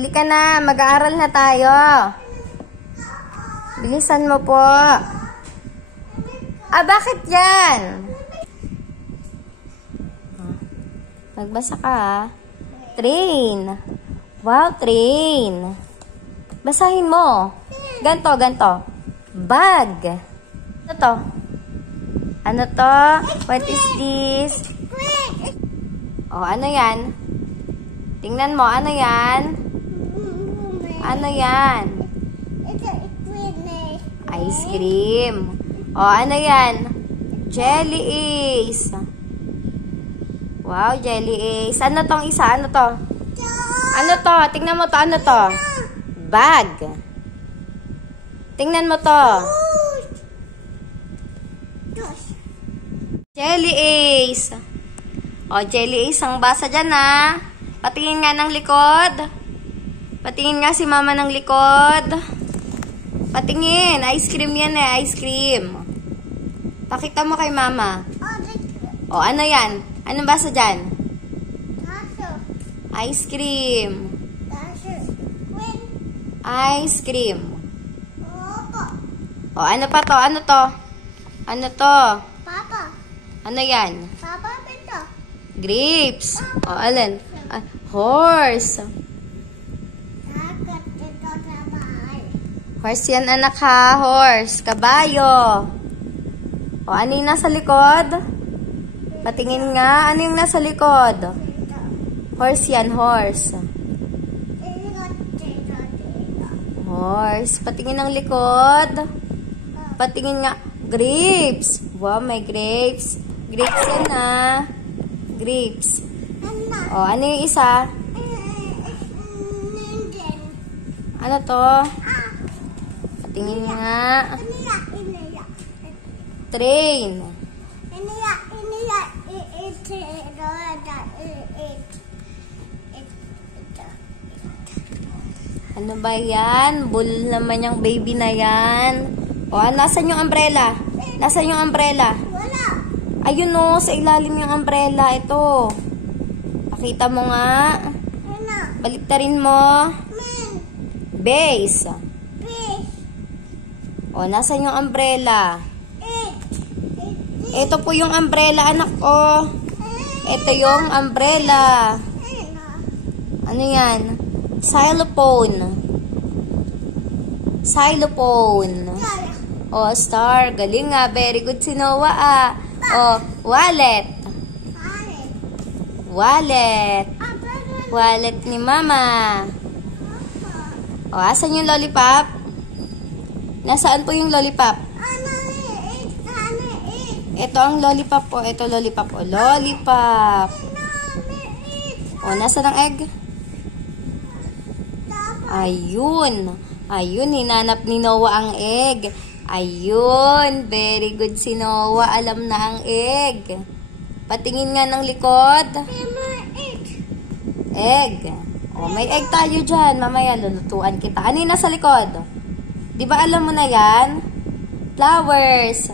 Halika na, mag-aaral na tayo. Bilisan mo po. Bakit yan? Magbasa ka, Train. Wow, train. Basahin mo. Ganto, ganto. Bag. Ano to? Ano to? What is this? Oh, ano yan? Tingnan mo, ano yan? Ano yan? Ice cream. Oh, ano yan? Jelly Ace. Wow, Jelly Ace. Ano tong isa? Ano to? Ano to? Tingnan mo to. Ano to? Bag. Tingnan mo to. Jelly Ace. Oh, Jelly Ace ang basa dyan, ha? Patingin nga ng likod. Patingin nga si mama ng likod. Patingin. Ice cream yan, eh. Ice cream. Pakita mo kay mama. Oh, ano yan? Anong basa dyan? Ice cream. Ice cream. Oh, ano pa to? Ano to? Ano to? Papa. Ano yan? Papa, ito. Grapes. Oh, alin? Horse. Horse yan, anak, ha? Horse. Kabayo. O, ano yung nasa likod? Patingin nga. Ano yung nasa likod? Horse yan, horse. Horse. Patingin ng likod. Patingin nga. Grapes. Wow, may grapes. Grapes yan, ha? Grapes. O, ano yung isa? Ano to? Patingin nga. Train. Ano ba yan? Bull naman yung baby na yan. O, nasan yung umbrella? Nasan yung umbrella? Wala. Ayun, o, sa ilalim yung umbrella. Ito. Pakita mo nga. Baliktarin mo. Base. O, nasan yung umbrella? Ito po yung umbrella, anak ko. Ito yung umbrella. Ano yan? Xylophone. Xylophone. O, star. Galing nga. Very good si Noah, ah. O, wallet. Wallet. Wallet ni mama. O, asan yung lollipop? Nasaan po yung lollipop? Ito ang lollipop po. Ito lollipop. O, lollipop. O, nasaan ang egg? Ayun. Ayun, hinanap ni Noah ang egg. Ayun. Very good si Noah. Alam na ang egg. Patingin nga ng likod. Egg. O, may egg tayo dyan. Mamaya, lulutuan kita. Ano yung nasa likod? Di ba alam mo na yan? Flowers.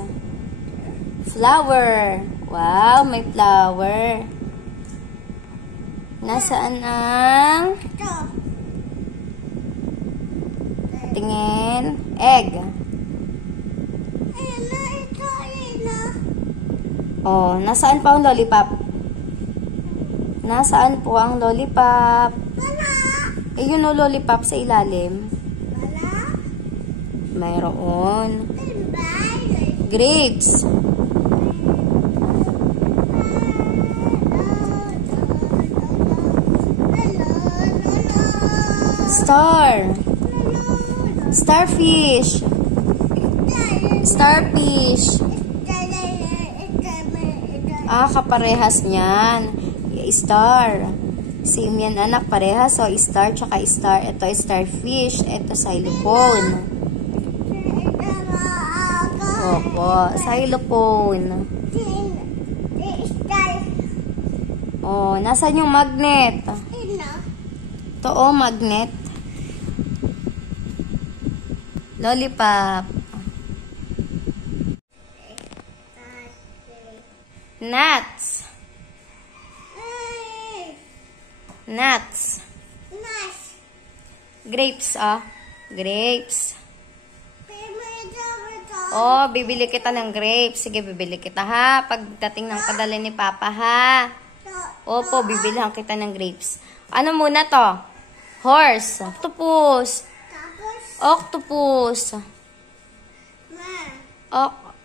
Flower. Wow, may flower. Nasaan ang... Tingin. Egg. Oh, nasaan pa ang lollipop? Nasaan po ang lollipop? Yun o, lollipop sa ilalim. Mayroon. Grapes. Star. Starfish. Starfish. Kaparehas niyan. Star. Same yan, anak. Parehas. So, star tsaka star. Ito starfish. Ito xylophone. Opo. Xylophone. Oh, nasan yung magnet? Ito, oh, magnet. Lollipop. Nuts. Nuts. Grapes, oh. Grapes. Oh, bibili kita ng grapes. Sige, bibili kita ha. Pagdating ng padala ni Papa ha. Opo, bibilihan kita ng grapes. Ano muna to? Horse. Octopus. Octopus.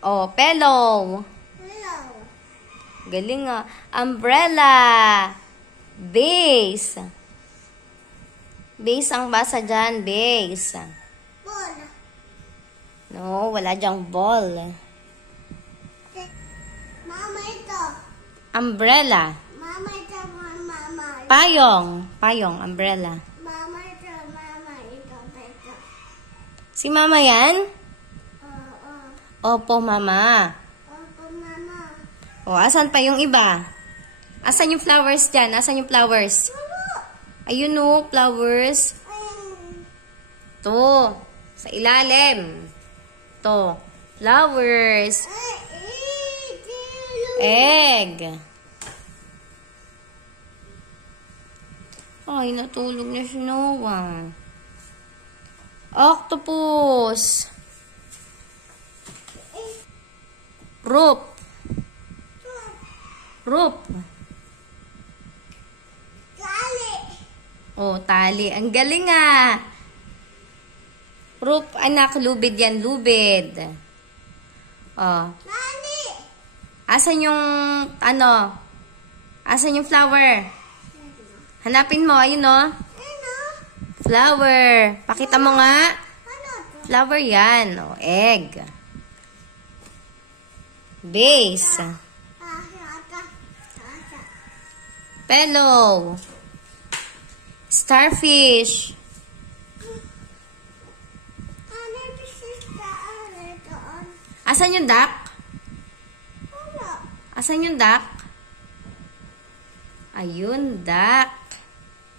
Oh, pillow. Galing ah. Umbrella. Base. Base ang basa dyan. Base. No, wala dyang ball. Mama, ito. Umbrella. Mama, ito. Mama. Payong. Payong, umbrella. Mama, ito. Mama, ito. Ito. Si Mama yan? Oo. Opo, Mama. Opo, Mama. O, asan pa yung iba? Asan yung flowers dyan? Asan yung flowers? Ayun o, flowers. To, sa ilalim. To, flowers. Egg. Ay, natulog na si Noah. Octopus. Rope. Rope. Tali. Oh, tali. Ang galing ah. Rope, anak, lubid yan, lubid. Oh. Tali. Asan yung, ano? Asan yung flower? Hanapin mo, ayun oh. Ano? Flower. Pakita mo nga. Ano to? Flower yan. Oh, egg. Base. Ata. Pillow. Starfish. Ano ito sista? Ano ito? Asan yung duck? Ano? Asan yung duck? Ayun, duck.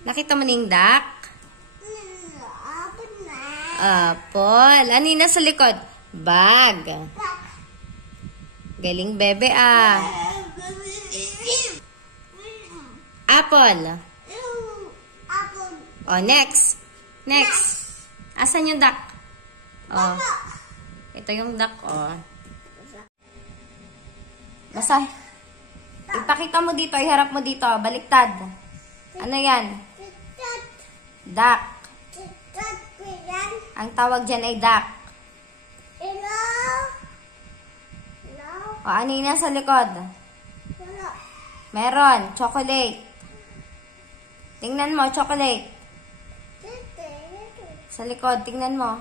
Nakita mo na yung duck? Abot na. Apple. Ano yung nasa likod? Bag. Galing, bebe ah. Apple. Apple. Oh, next. Next. Asan yung duck? Oh. Ito yung duck, oh. Basa. Ipakita mo dito, iharap mo dito. Baliktad. Ano yan? Titat. Duck. Titat ko yan. Ang tawag dyan ay duck. Hello? Hello? O, ano yung nasa likod? Wala. Meron. Chocolate. Tingnan mo, chocolate. Sa likod, tingnan mo.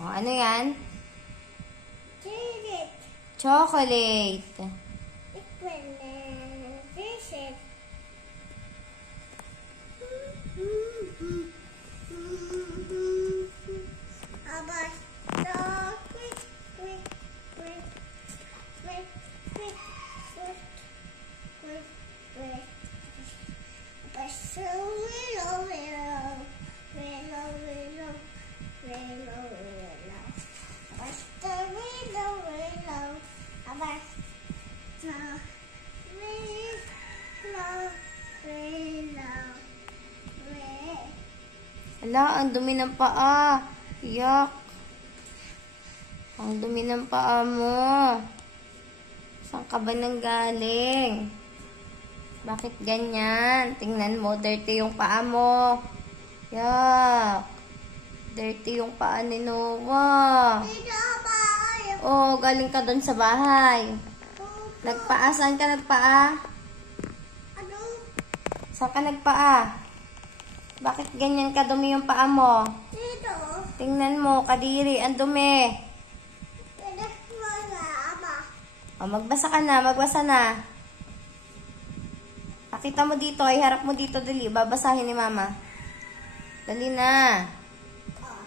O, ano yan? Titit. Chocolate. Visit. Aber so quick, quick, quick, quick, quick, quick, quick, quick. Aber so willow, willow, willow, willow, willow, willow. Aber so willow, willow. Aber so willow, willow, willow. Ala, ang dumi ng paa. Yak. Ang dumi ng paa mo. Saan ka ba nang galing? Bakit ganyan? Tingnan mo, dirty yung paa mo. Yak. Dirty yung paa ni Noah. Oh, galing ka doon sa bahay. Nagpaa? Saan ka nagpaa? Ano? Saan ka nagpaa? Bakit ganyan kadumi yung paa mo? Dito. Tingnan mo, kadiri, ang dumi. Pwede wala, ama. O, magbasa ka na, magbasa na. Pakita mo dito, iharap mo dito, dali. Babasahin ni Mama. Dali na. Oh.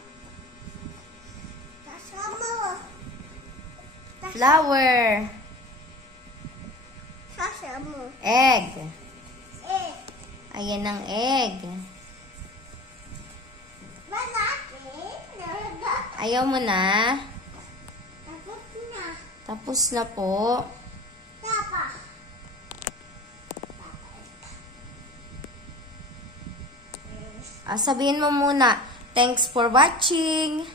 Kasama. Flower. Kasama. Egg. Eh. Ayan ang egg. Ayaw mo na? Tapos na. Tapos na po. Tapa. Sabihin mo muna, thanks for watching.